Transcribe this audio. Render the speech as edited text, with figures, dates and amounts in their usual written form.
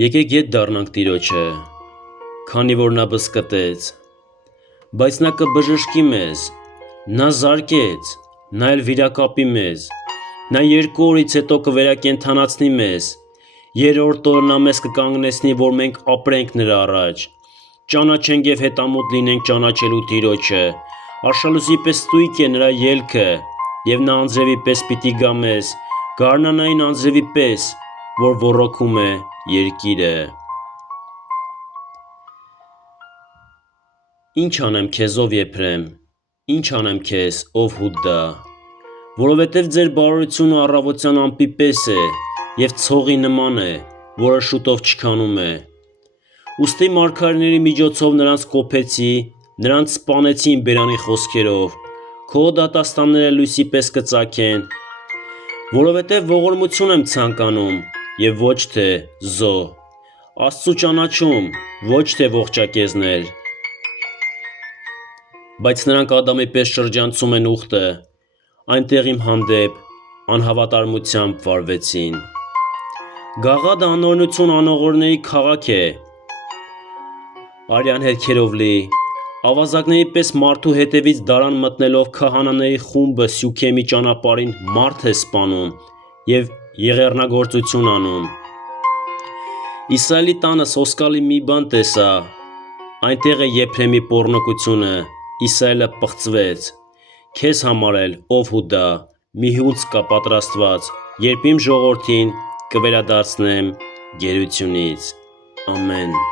Եկեք ետ դառնանք Տիրոջը, քանի որ նա բզկտեց, բայց նա կբժշկի մեզ, նա զարկեց, նա էլ վիրակապի մեզ, նա 2 օրից հետո կվերակենդանացնի մեզ, 3-րդ օրը նա մեզ կկանգնեցնի, որ մենք ապրենք նրա առաջ, ճանաչենք և հետամուտ լինենք ճանաչելու Տիրոջը, արշալույսի պես ստույգ է նրա ելքը, և նա անձրևի պես պիտի գա մեզ, գարնանային անձրևի պես, որ ոռոգում է երկիրը։ Ինչ անեմ քեզ, ով Եփրեմ, ինչ անեմ քեզ, ով Հուդա, որովհետև ձեր բարօրությունը առավոտյան ամպի պես է և ցողի նման է, որը շուտով չքանում է։ Ուստի մարգարեների միջոցով նրանց կոփեցի, նրանց սպանեցի իմ բերանի խոսքերով, քո դատաստանները լույսի պես կծագեն, որովհետև ողորմություն եմ ցանկանում և ոչ թե զոհ, Աստծու ճանաչում, ոչ թե ողջակեզներ։ Բայց նրանք Ադամի պես շրջանցում են ուխտը, այնտեղ իմ հանդեպ անհավատարմությամբ վարվեցին։ Գաղադը անօրենություն անողորմների քաղաք է, արյան հետքերով լի, ավազակների պես մարդու հետևից դարան մտնելով քահանաների խումբը Սյուքեմի ճանապարհին մարդ է սպանում և եղեռնագործություն անում։ Իսրայելի տանը սոսկալի մի բան տեսա, այնտեղ է Եփրեմի պոռնկությունը, Իսրայելը պղծվեց, քեզ համար էլ, ով Հուդա, մի հունձ կա պատրաստված, երբ իմ ժողովրդին կվերադարձնեմ գերությունից։ Ամեն։